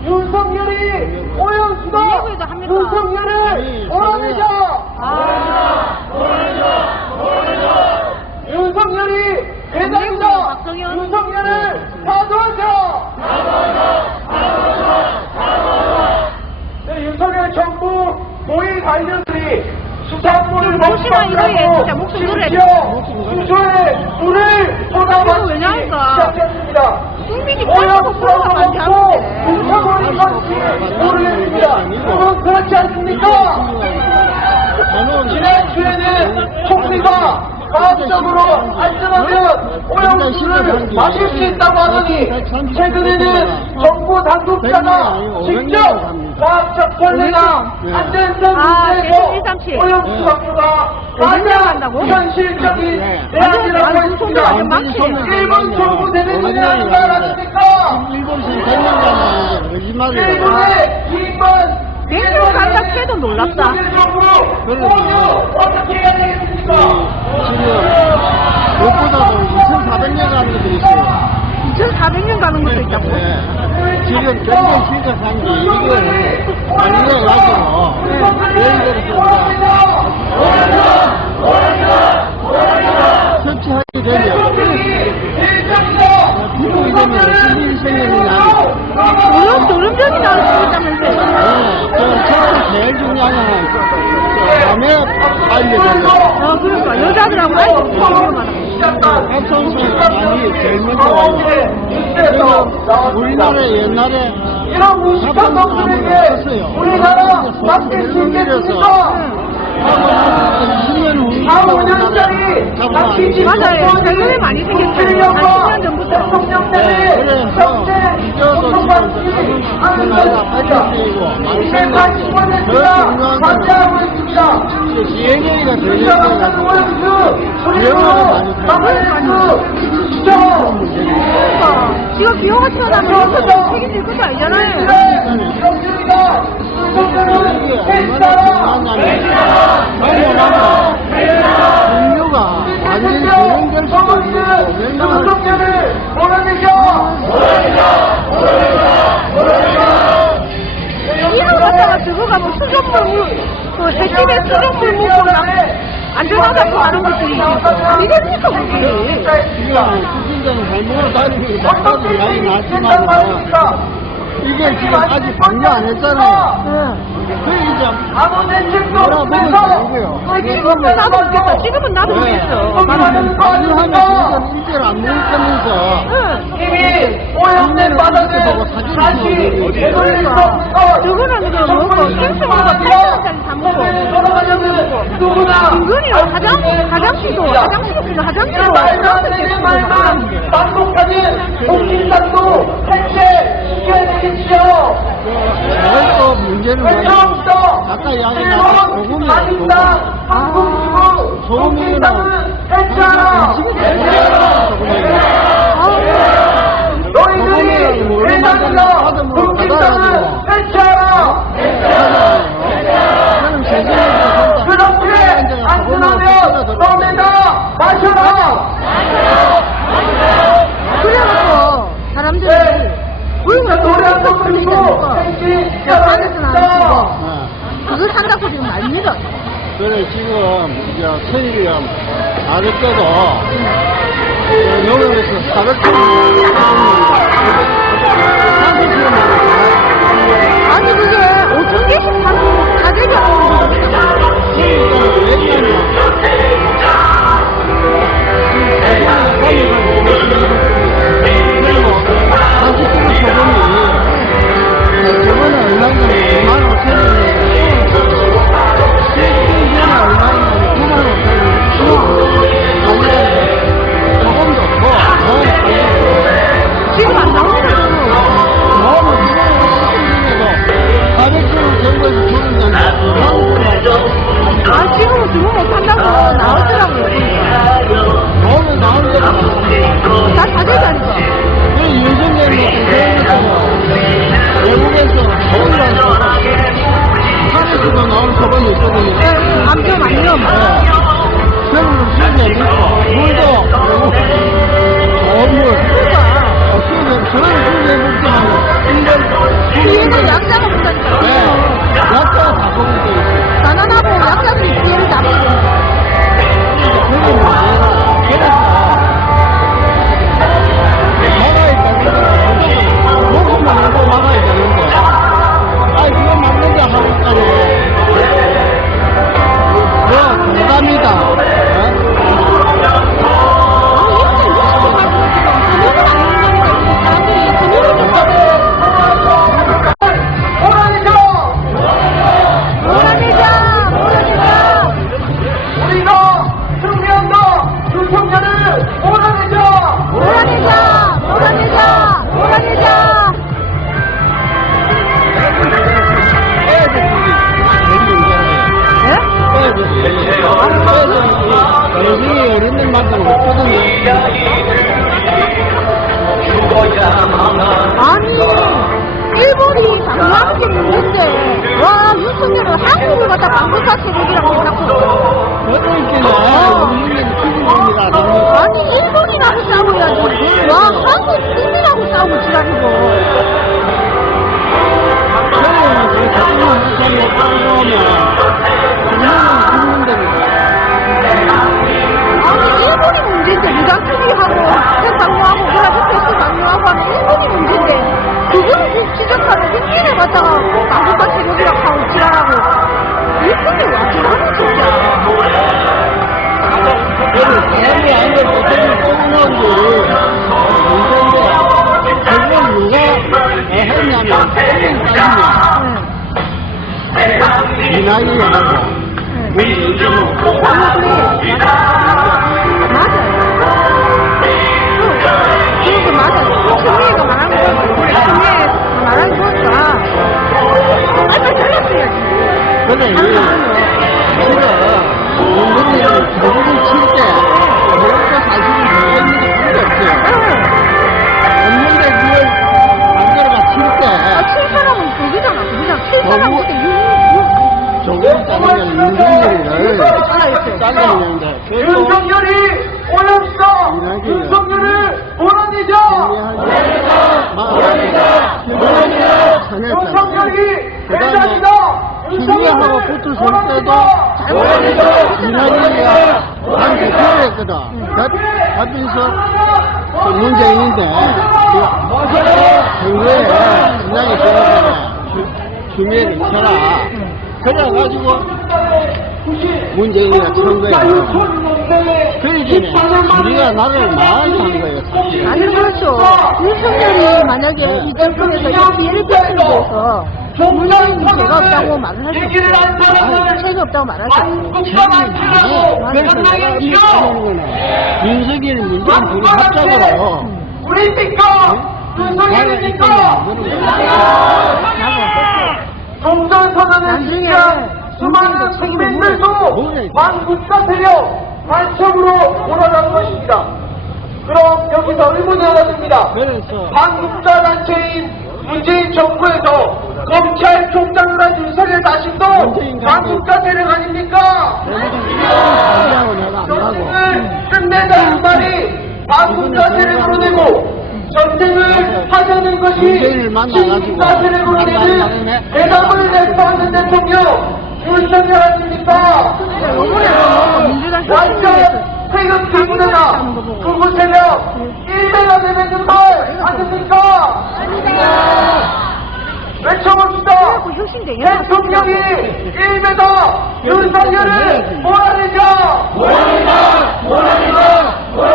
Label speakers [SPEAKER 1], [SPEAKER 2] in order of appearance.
[SPEAKER 1] 윤석열이 오연수다. 윤석열을 몰아내자. 윤석열이 대장이다. 윤석열을 사도하자. 네, 윤석열 정부 고위 관련들이 수산물을 먹방하고 심지어 수조에 물을 쏟아붓기 시작했습니다. 오염수라고 먹고 뭉쳐버린 건지 모르겠습니다. 그건 그렇지 않습니까? 지난주에는 총리가 과학적으로 안전하면 오염수를 마실 수 있다고 하더니 최근에는 정부 당국자가 직접 과학적 설례나 안전성 문제에서 오염수 방류가 가장 현실적인 대안이라고 했습니다. 일본 정부 대변인이 하는 말 아닙니까? 일본의 이익만
[SPEAKER 2] 냉면 간다해도 놀랍다.
[SPEAKER 1] 어떻게 해야 되겠습니까?
[SPEAKER 3] 지금 무엇보다도 2,400년 가는 것도 있어요.
[SPEAKER 2] 2,400년 가는 것도 있다고?
[SPEAKER 3] 지금 굉장히 심각한 게 이걸 관리해가지고 예를 들어서 설치하게 되면 비용이 되면 어떤 일이 생기느냐.
[SPEAKER 2] 졸음전이 나올 수 있다면서요?
[SPEAKER 3] 저는 제일 중요한 건 밤에 알려줘요.
[SPEAKER 2] 그러니까 여자들하고 알려주고
[SPEAKER 3] 합성성 많이 제일 먼저 와요. 그리고 우리나라 옛날에
[SPEAKER 1] 이런 무식한 놈들에게 우리나라 맡길 수 있겠습니까? 4~5년짜리 낚시지
[SPEAKER 2] 맞아요. 최근에 많이 생겼어요. 한 10년 전부터.
[SPEAKER 1] 대통령들이 경제 고통받기 하는 것입니다. 280원의 수가 반대하고 있습니다.
[SPEAKER 3] 시행령이가
[SPEAKER 1] 주장하는 오염수 그리고 방해수 수정
[SPEAKER 2] 지금 비용가 튀어나오면 책임질 것도 아니잖아요.
[SPEAKER 1] 정규리가 윤석열은 헬스하라
[SPEAKER 3] 인류가 완전히 진행될 수도 있고
[SPEAKER 1] 윤석열을 몰아내자.
[SPEAKER 2] 이거 갖다가 저거 가면 수돗물 그 횟집에 수돗물 묻고 막 안전하다고 하는 것들이 믿습니까 그게?
[SPEAKER 3] 수신자는 잘못 다니고 나도 양이 나지만 이게 지금 아직 방류 안 했잖아요. 그 이제
[SPEAKER 1] 아무 대책도 없으면서
[SPEAKER 2] 지금은 나도 없겠다. 지금은 나도 없겠어.
[SPEAKER 3] 방류하면 지금 일제를 안 먹을 거면서
[SPEAKER 1] 이미 오염된 바닥에 다시 되돌릴 수 없어.
[SPEAKER 2] 저거는 그 뭐고 생수마다 8,000원짜리 다 먹고
[SPEAKER 1] 돌아가려면 누구나
[SPEAKER 2] 은근히 화장실도
[SPEAKER 1] 말도 안 되는 말만 반복하는 공신당도 해체시켜야 되겠죠.
[SPEAKER 3] 또 문제는
[SPEAKER 1] 처음부터
[SPEAKER 3] 아까 이야기 나왔던
[SPEAKER 1] 일본 아닌당 한국주부 공신당은 해체하라. 너희들이 회장이다. 공신당은 해체하라. 그렇게 안 끝나면 너네가 마셔라.
[SPEAKER 2] 그래갖고 사람들이 우리가
[SPEAKER 1] 노래 한 곡 부르고
[SPEAKER 2] 안에서는 안 쓰고 그걸 산다고 지금 난리다.
[SPEAKER 3] 그래 지금 이제 서해령 아랫도도 영역에서 400km
[SPEAKER 2] 아니 그게 5,000개씩 사는 가격이 없는
[SPEAKER 3] 저번에 얼마나 25,000원이었는데 시즌 얼마나 95,000원 조금 더
[SPEAKER 2] 지금 안 나오는 뒤에는 약자가 붙다니까.
[SPEAKER 3] 네. 약자가 다 보고 있어.
[SPEAKER 2] 가난하고 약자들이 뒤에를 잡고 있는 거야.
[SPEAKER 3] 그게 문제라. 그래서 막아야 되는 거야. 무조건 하고 막아야 되는 거야. 아이, 그거 막는다 하니까는 그거 공감이다.
[SPEAKER 1] 우리가 승리한다. 윤석열을 몰아내자.
[SPEAKER 3] 애들이 어른들만큼 없거든요.
[SPEAKER 2] 아니, 일본이 장난하는 게 문제인데, 와, 윤석열은 한국을 갖다 방구사 세력이라고 자꾸.
[SPEAKER 3] 그것도 있겠네. 우리는 기준입니다.
[SPEAKER 2] 아니, 일본이라고 싸워야지. 와, 한국 국민이라고 싸우고 지랄이고. 아니, 일본이 문제인데, 무장투기하고, 그 강요하고, 브라질 강요하고 하면 일본이 문제인데, 그거를 지적하는 국민을 갖다가 방구사 세력이라고 하고 지랄하고. 일본이 와, 지랄하는 진짜.
[SPEAKER 3] 사람이 아니라 못하는 뻔한 게 문제인데, 그걸 누가 했냐면, 이 나이에 하고, 우리 요즘은
[SPEAKER 2] 맞아. 그것도 맞아. 청리가 말하는 거, 청리가 말하는 거니까. 빨리 잘랐어야지.
[SPEAKER 3] 근데 이 우리가 국민들이 저거를 칠 때, 그것도 사실은 그거 있는 게 별로 없어요. 없는데 그걸 만들어가 칠 때,
[SPEAKER 2] 칠 사람은 거기잖아. 칠 사람 그때
[SPEAKER 3] 저거를 자르면 윤석열이를 잘라야 되는데, 그래서
[SPEAKER 1] 윤석열이 오염시다. 윤석열을 몰아내자. 윤석열이 대장이다.
[SPEAKER 3] 준비하고 붙을 설 때도 이낙연이가 한 대표였거든. 하면서 문재인인데 정부에 신장이 되었잖아. 주민을 쳐라. 그래가지고 문재인이가 천 거야. 그러기 전에 우리가 나를 많이 한 거예요.
[SPEAKER 2] 아니 그렇죠. 윤석열이 만약에 이 정권에서 이 기회를 뺏기기 위해서 문재인이 죄가 없다고 말을 할 수 없어요. 죄가 없다고 말할 수 없어요.
[SPEAKER 3] 그래서 내가 이렇게 하는 거는 윤석열 문재인 둘이 합작으로
[SPEAKER 1] 우리입니까? 윤석열입니까? 종전선언을 지지한 수많은 국민들도 반국가 세력 간첩으로 몰아간 것입니다. 그럼 여기서 의문이 하나 듭니다.
[SPEAKER 3] 그래서
[SPEAKER 1] 반국가 단체인 문재인 정부에서 검찰총장을 한 윤석열 자신도 반국가 세력 아닙니까?
[SPEAKER 3] 내가 안 가고
[SPEAKER 1] 끝내자는 말이 반국가 세력으로 되고 전쟁을 하자는 것이 반국가 세력으로 되는 대답을 내놓는 대통령 윤석열 아닙니까? 완전 세금 기부대나 극우 세력 1배가 되는 걸 아십니까? 외쳐봅시다. 대통령이 1배다 윤석열을 몰아내자. 몰아내자. 몰아내자.